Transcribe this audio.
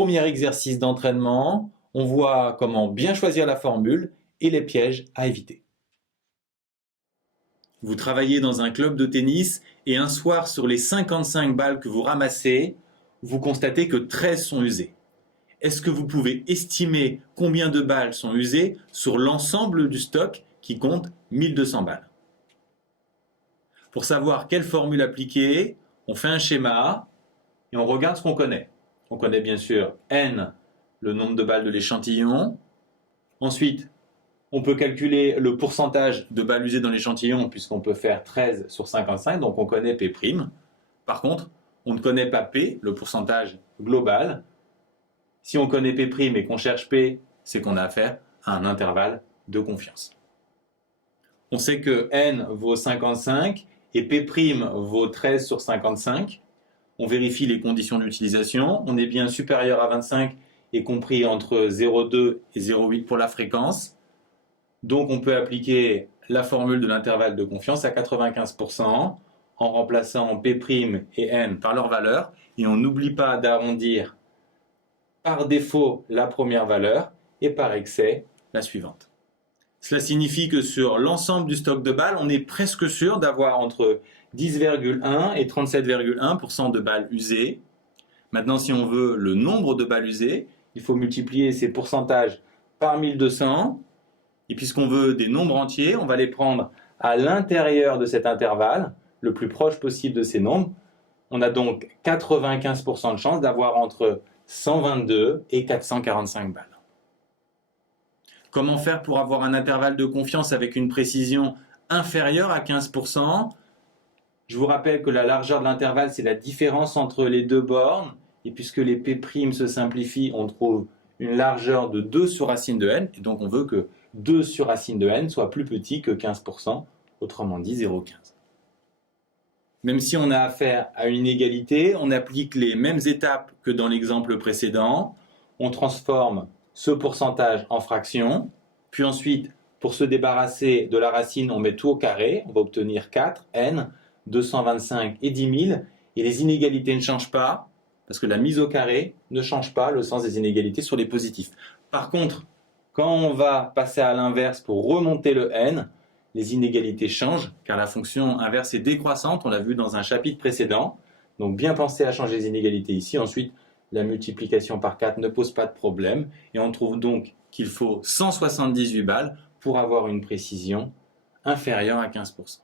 premier exercice d'entraînement, on voit comment bien choisir la formule et les pièges à éviter. Vous travaillez dans un club de tennis et un soir sur les 55 balles que vous ramassez, vous constatez que 13 sont usées. Est-ce que vous pouvez estimer combien de balles sont usées sur l'ensemble du stock qui compte 1200 balles? Pour savoir quelle formule appliquer, on fait un schéma et on regarde ce qu'on connaît. On connaît bien sûr N, le nombre de balles de l'échantillon. Ensuite, on peut calculer le pourcentage de balles usées dans l'échantillon puisqu'on peut faire 13 sur 55, donc on connaît P'. Par contre, on ne connaît pas P, le pourcentage global. Si on connaît P' et qu'on cherche P, c'est qu'on a affaire à un intervalle de confiance. On sait que N vaut 55 et P' vaut 13 sur 55. On vérifie les conditions d'utilisation. On est bien supérieur à 25 et compris entre 0,2 et 0,8 pour la fréquence. Donc on peut appliquer la formule de l'intervalle de confiance à 95% en remplaçant P' et N par leur valeur. Et on n'oublie pas d'arrondir par défaut la première valeur et par excès la suivante. Cela signifie que sur l'ensemble du stock de balles, on est presque sûr d'avoir entre 10,1 et 37,1% de balles usées. Maintenant, si on veut le nombre de balles usées, il faut multiplier ces pourcentages par 1200. Et puisqu'on veut des nombres entiers, on va les prendre à l'intérieur de cet intervalle, le plus proche possible de ces nombres. On a donc 95% de chance d'avoir entre 122 et 445 balles. Comment faire pour avoir un intervalle de confiance avec une précision inférieure à 15%? Je vous rappelle que la largeur de l'intervalle, c'est la différence entre les deux bornes. Et puisque les P' se simplifient, on trouve une largeur de 2 sur racine de n. Et donc on veut que 2 sur racine de n soit plus petit que 15%, autrement dit 0,15. Même si on a affaire à une égalité, on applique les mêmes étapes que dans l'exemple précédent. On transforme ce pourcentage en fraction, puis ensuite, pour se débarrasser de la racine, on met tout au carré, on va obtenir 4, n, 225 et 10 000, et les inégalités ne changent pas, parce que la mise au carré ne change pas le sens des inégalités sur les positifs. Par contre, quand on va passer à l'inverse pour remonter le n, les inégalités changent, car la fonction inverse est décroissante, on l'a vu dans un chapitre précédent. Donc bien penser à changer les inégalités ici. Ensuite, la multiplication par 4 ne pose pas de problème. Et on trouve donc qu'il faut 178 balles pour avoir une précision inférieure à 15%.